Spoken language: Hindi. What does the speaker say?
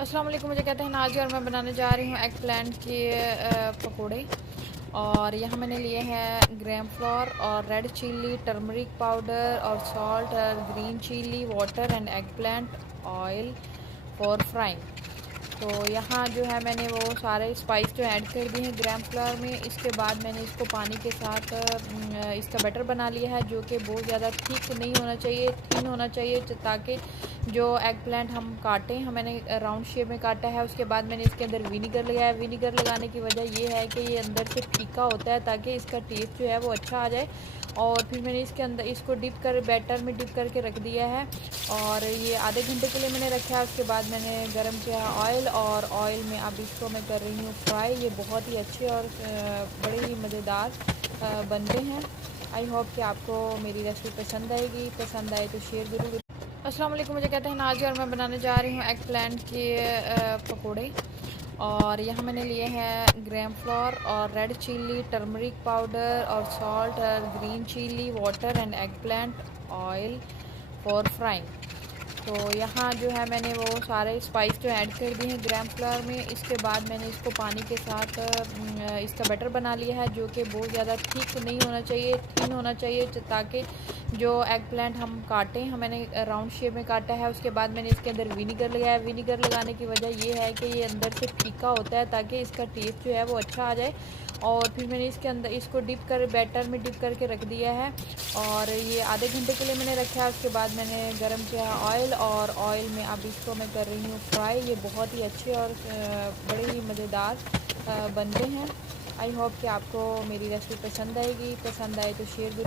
अस्सलाम वालेकुम। मुझे कहते हैं नाज़ी और मैं बनाने जा रही हूँ एग प्लांट के पकोड़े। और यहाँ मैंने लिए हैं ग्राम फ्लोर और रेड चिल्ली, टर्मरिक पाउडर और सॉल्ट और green chilli, water and egg plant oil for frying. तो यहाँ जो है मैंने वो सारे स्पाइस जो ऐड कर दिए हैं ग्राम फ्लोर में। इसके बाद मैंने इसको पानी के साथ इसका बैटर बना लिया है, जो कि बहुत ज़्यादा थिक नहीं होना चाहिए, थिन होना चाहिए, ताकि जो एग प्लांट हम काटें, हम मैंने राउंड शेप में काटा है। उसके बाद मैंने इसके अंदर विनीगर लगाया। विनीगर लगाने की वजह ये है कि ये अंदर से फीका होता है, ताकि इसका टेस्ट जो है वो अच्छा आ जाए। और फिर मैंने इसके अंदर इसको डिप कर बैटर में डिप करके रख दिया है और ये आधे घंटे के लिए मैंने रखा है। उसके बाद मैंने गरम किया ऑयल और ऑयल में अब इसको मैं कर रही हूँ फ्राई। ये बहुत ही अच्छे और बड़े ही मज़ेदार बनते हैं। आई होप कि आपको मेरी रेसिपी पसंद आएगी। पसंद आए तो शेयर ज़रूर। अस्सलाम वालेकुम। मुझे कहते हैं नाज़ी और मैं बनाने जा रही हूँ एग प्लांट के पकोड़े। और यहाँ मैंने लिए हैं ग्राम फ्लोर और रेड चिल्ली, टर्मरिक पाउडर और सॉल्ट और green chilli, water and egg plant oil for frying. तो यहाँ जो है मैंने वो सारे स्पाइस जो ऐड कर दिए हैं ग्राम फ्लोर में। इसके बाद मैंने इसको पानी के साथ इसका बैटर बना लिया है, जो कि बहुत ज़्यादा थिक नहीं होना चाहिए, थिन होना चाहिए, ताकि जो एग प्लांट हम काटें, हम मैंने राउंड शेप में काटा है। उसके बाद मैंने इसके अंदर विनीगर लगाया। विनीगर लगाने की वजह ये है कि ये अंदर से फीका होता है, ताकि इसका टेस्ट जो है वो अच्छा आ जाए। और फिर मैंने इसके अंदर इसको डिप कर बैटर में डिप करके रख दिया है और ये आधे घंटे के लिए मैंने रखा है। उसके बाद मैंने गरम किया ऑयल और ऑयल में अब इसको मैं कर रही हूँ फ्राई। ये बहुत ही अच्छे और बड़े ही मज़ेदार बनते हैं। आई होप कि आपको मेरी रेसिपी पसंद आएगी। पसंद आए तो शेयर ज़रूर।